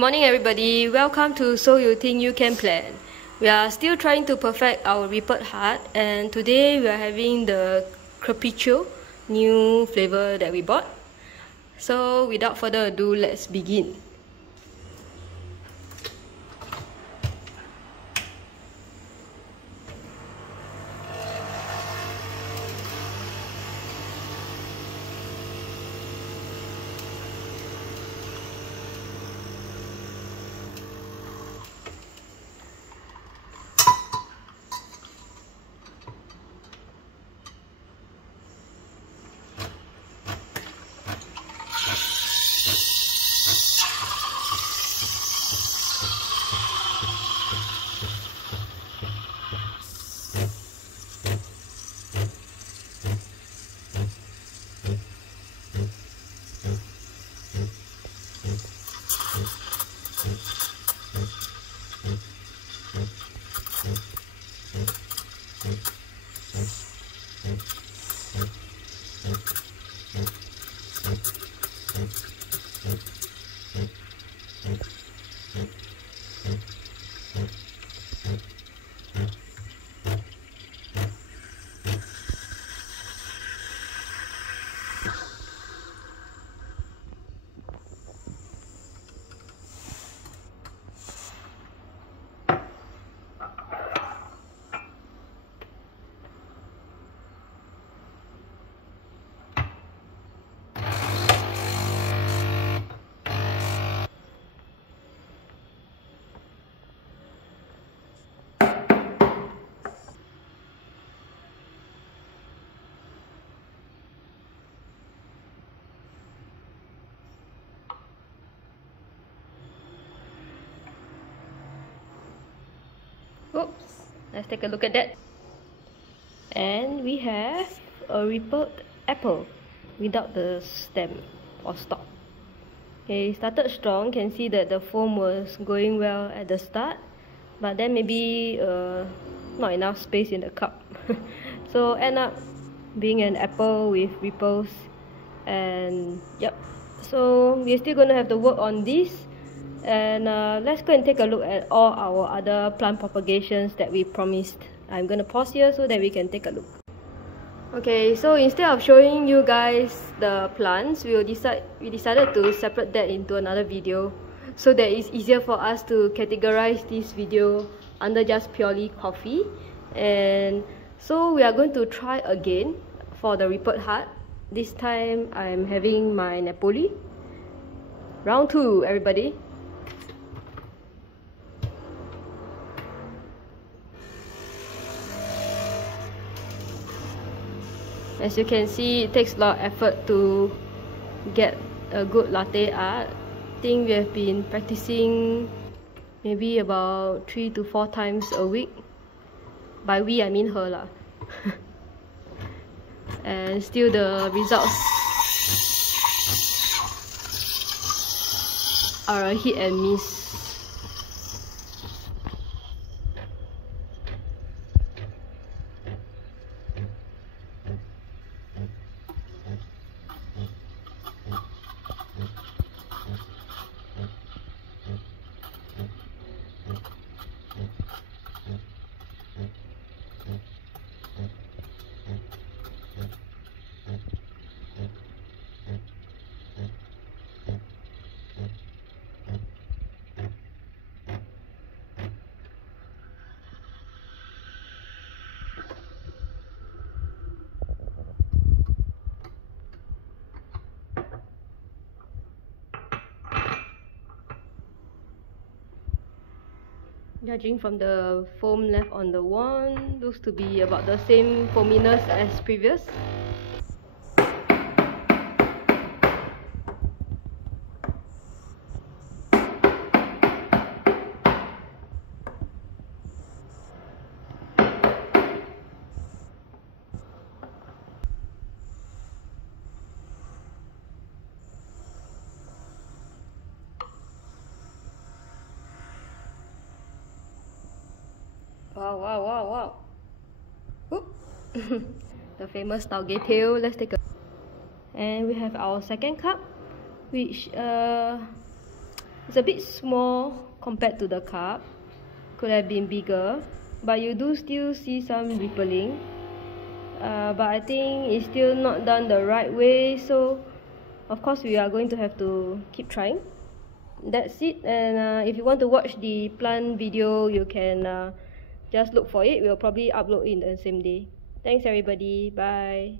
Good morning everybody, welcome to So You Think You Can Plan. We are still trying to perfect our rippled heart, and today we are having the Creatista new flavor that we bought. So without further ado, let's begin. Oops, let's take a look at that. And we have a rippled apple without the stem or stalk. Okay, started strong. Can see that the foam was going well at the start, but then maybe not enough space in the cup. So end up being an apple with ripples, and yep. So we're still gonna have to work on this. And let's go and take a look at all our other plant propagations that we promised. I'm gonna pause here so that we can take a look. Okay, so instead of showing you guys the plants, we decided to separate that into another video so that it's easier for us to categorize this video under just purely coffee. And so we are going to try again for the rippled heart. This time I'm having my Napoli. Round 2, everybody. As you can see, it takes a lot of effort to get a good latte art. I think we have been practicing maybe about 3 to 4 times a week. By we, I mean her lah. And still the results are a hit and miss. Judging from the foam left on the wand, looks to be about the same foaminess as previous. Wow. The famous taugeh tail. Let's take a... And we have our second cup, which It's a bit small compared to the cup. Could have been bigger, but you do still see some rippling. But I think it's still not done the right way, so of course we are going to have to keep trying. That's it. And if you want to watch the plant video, you can just look for it. We'll probably upload in the same day. Thanks everybody. Bye.